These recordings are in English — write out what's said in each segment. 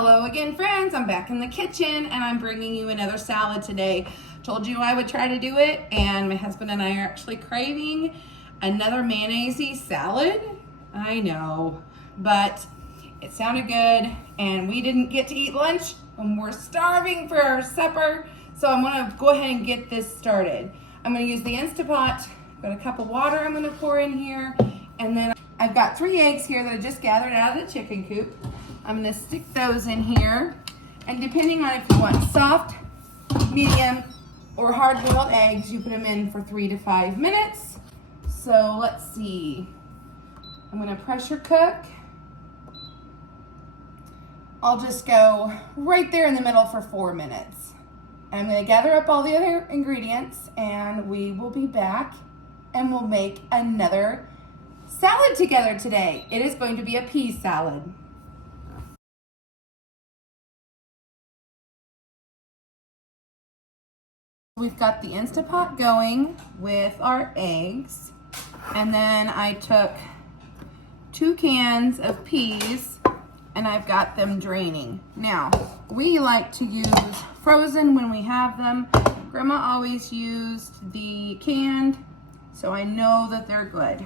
Hello again, friends. I'm back in the kitchen and I'm bringing you another salad today. Told you I would try to do it, and my husband and I are actually craving another mayonnaise-y salad. I know, but it sounded good and we didn't get to eat lunch and we're starving for our supper. So I'm gonna go ahead and get this started. I'm gonna use the Instapot. Got a cup of water I'm gonna pour in here, and then I've got 3 eggs here that I just gathered out of the chicken coop. I'm gonna stick those in here, and depending on if you want soft, medium, or hard-boiled eggs, you put them in for 3 to 5 minutes. So let's see. I'm gonna pressure cook. I'll just go right there in the middle for 4 minutes. And I'm gonna gather up all the other ingredients, and we will be back and we'll make another salad together today. It is going to be a pea salad. We've got the Instapot going with our eggs, and then I took 2 cans of peas and I've got them draining. Now, we like to use frozen when we have them. Grandma always used the canned, so I know that they're good.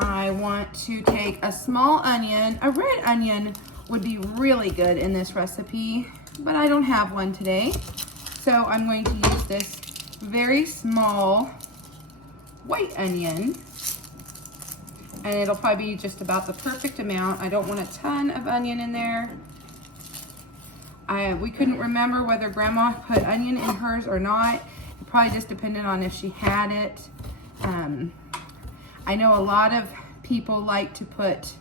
I want to take a small onion. A red onion would be really good in this recipe, but I don't have one today. So I'm going to use this very small white onion, and it'll probably be just about the perfect amount. I don't want a ton of onion in there. We couldn't remember whether Grandma put onion in hers or not. It probably just depended on if she had it. I know a lot of people like to put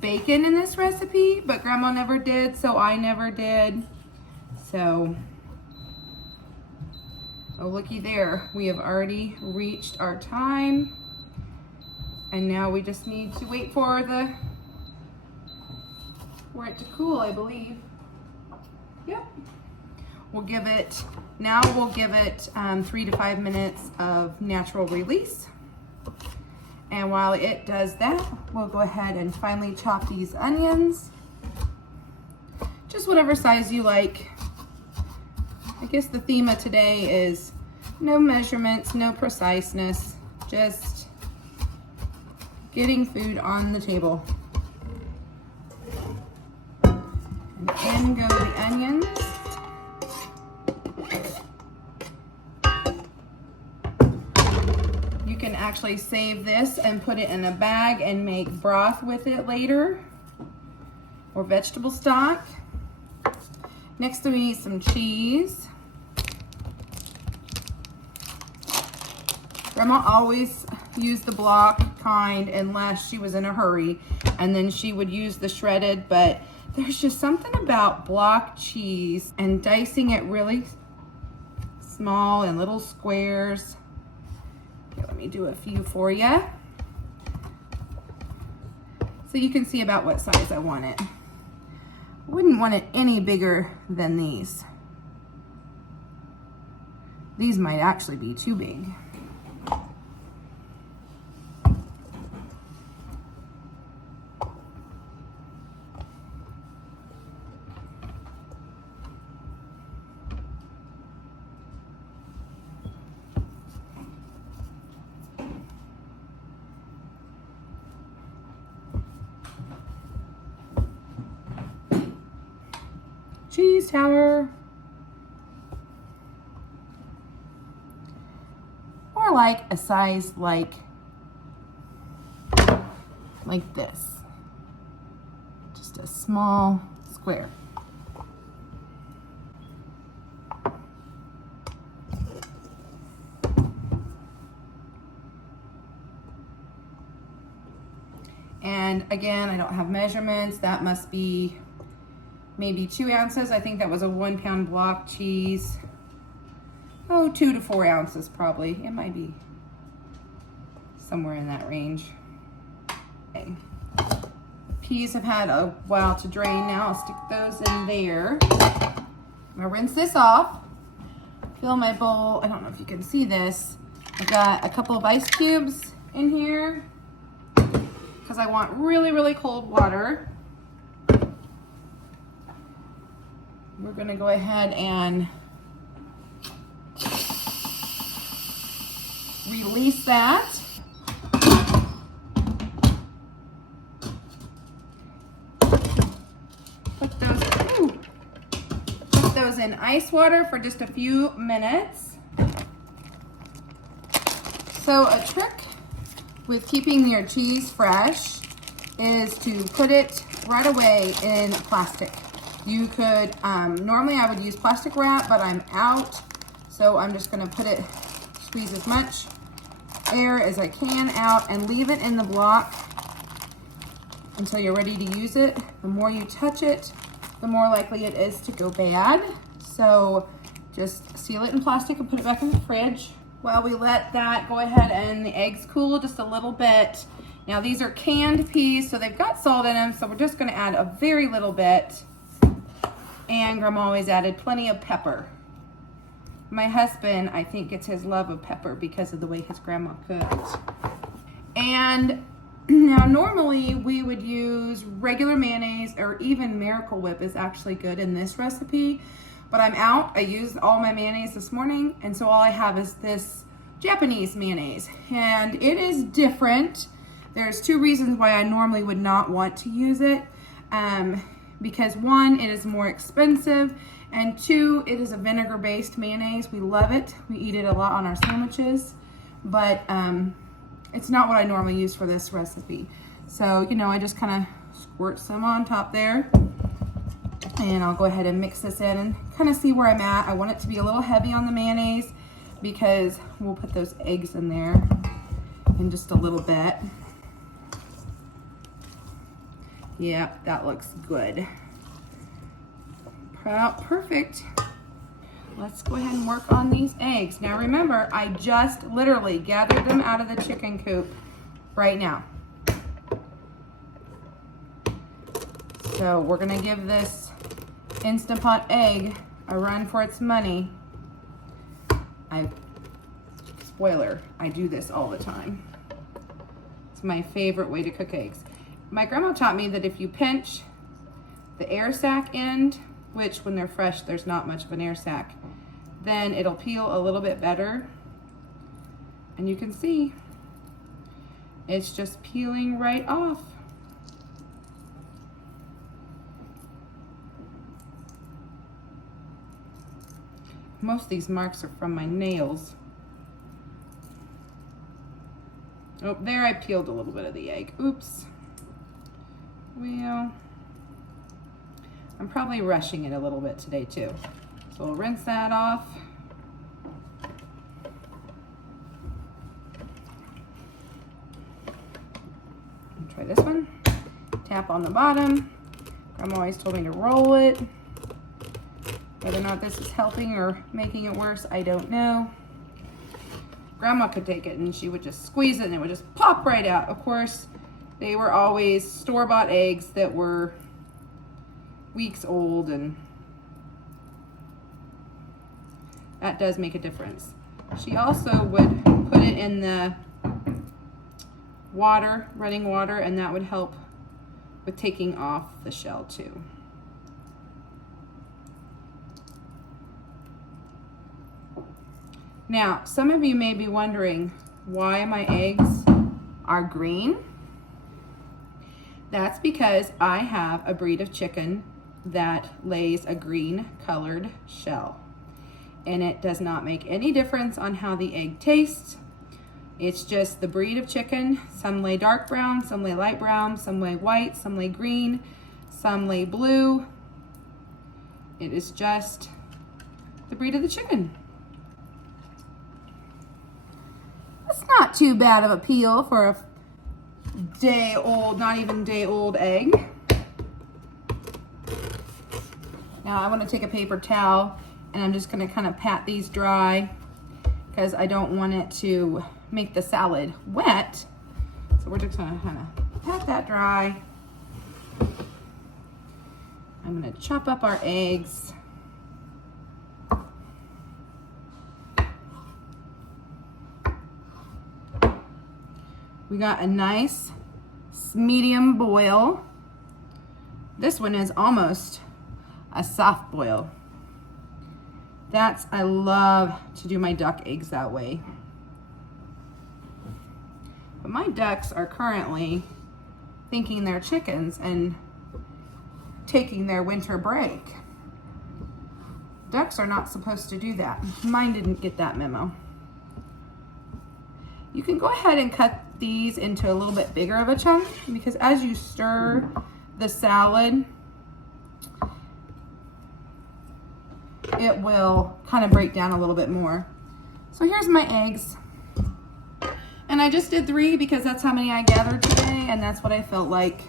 bacon in this recipe, but Grandma never did, so I never did. So, oh, looky there. We have already reached our time, and now we just need to wait for it to cool, I believe. Yep. We'll give it 3 to 5 minutes of natural release. And while it does that, we'll go ahead and finely chop these onions. Just whatever size you like. I guess the theme of today is no measurements, no preciseness, just getting food on the table. And in go the onions. You can actually save this and put it in a bag and make broth with it later, or vegetable stock. Next we need some cheese. Grandma always used the block kind unless she was in a hurry, and then she would use the shredded, but there's just something about block cheese and dicing it really small in little squares. Okay, let me do a few for you so you can see about what size I want it. I wouldn't want it any bigger than these. These might actually be too big. Cheese tower. Or like a size like this. Just a small square. And again, I don't have measurements. That must be maybe 2 ounces. I think that was a 1 pound block cheese. Oh, 2 to 4 ounces probably. It might be somewhere in that range. Okay. Peas have had a while to drain now. I'll stick those in there. I'm gonna rinse this off. Fill my bowl. I don't know if you can see this. I've got a couple of ice cubes in here because I want really, really cold water. we're gonna go ahead and release that. Put those in ice water for just a few minutes. So a trick with keeping your cheese fresh is to put it right away in plastic. You could, normally I would use plastic wrap, but I'm out. So I'm just gonna squeeze as much air as I can out and leave it in the block until you're ready to use it. The more you touch it, the more likely it is to go bad. So just seal it in plastic and put it back in the fridge. While we let that go ahead and the eggs cool just a little bit. Now these are canned peas, so they've got salt in them, so we're just gonna add a very little bit. And Grandma always added plenty of pepper. My husband, I think, gets his love of pepper because of the way his grandma cooked. And now normally we would use regular mayonnaise, or even Miracle Whip is actually good in this recipe, but I'm out. I used all my mayonnaise this morning, and so all I have is this Japanese mayonnaise, and it is different. There's two reasons why I normally would not want to use it. Because one, it is more expensive, and two, it is a vinegar-based mayonnaise. We love it. We eat it a lot on our sandwiches, but it's not what I normally use for this recipe. So, you know, I just kind of squirt some on top there, and I'll go ahead and mix this in and kind of see where I'm at. I want it to be a little heavy on the mayonnaise because we'll put those eggs in there in just a little bit. Yep, that looks good. Perfect. Let's go ahead and work on these eggs. Now remember, I just literally gathered them out of the chicken coop right now. So we're gonna give this Instant Pot egg a run for its money. Spoiler, I do this all the time. It's my favorite way to cook eggs. My grandma taught me that if you pinch the air sac end, which when they're fresh, there's not much of an air sac, then it'll peel a little bit better. And you can see, it's just peeling right off. Most of these marks are from my nails. Oh, there I peeled a little bit of the egg. Oops. Well, I'm probably rushing it a little bit today too. So we'll rinse that off. Try this one. Tap on the bottom. Grandma always told me to roll it. Whether or not this is helping or making it worse, I don't know. Grandma could take it and she would just squeeze it and it would just pop right out. Of course, they were always store-bought eggs that were weeks old, and that does make a difference. She also would put it in the water, running water, and that would help with taking off the shell too. Now, some of you may be wondering why my eggs are green. That's because I have a breed of chicken that lays a green colored shell. And it does not make any difference on how the egg tastes. It's just the breed of chicken. Some lay dark brown, some lay light brown, some lay white, some lay green, some lay blue. It is just the breed of the chicken. That's not too bad of a peel for a day old, not even day old egg. Now I want to take a paper towel and I'm just going to kind of pat these dry because I don't want it to make the salad wet. So we're just going to kind of pat that dry. I'm going to chop up our eggs. We got a nice medium boil. This one is almost a soft boil. I love to do my duck eggs that way. But my ducks are currently thinking they're chickens and taking their winter break. Ducks are not supposed to do that. Mine didn't get that memo. You can go ahead and cut these into a little bit bigger of a chunk, because as you stir the salad, it will kind of break down a little bit more. So here's my eggs. And I just did 3 because that's how many I gathered today, and that's what I felt like.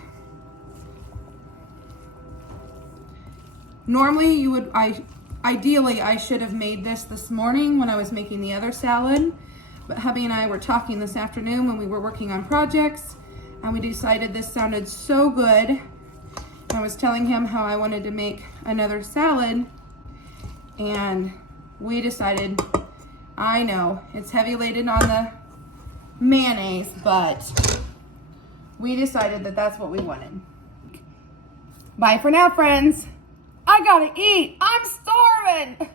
Normally ideally I should have made this morning when I was making the other salad, but hubby and I were talking this afternoon when we were working on projects, and we decided this sounded so good. I was telling him how I wanted to make another salad, and we decided, I know it's heavy laden on the mayonnaise, but we decided that that's what we wanted. Bye for now, friends. I gotta eat. I'm starving.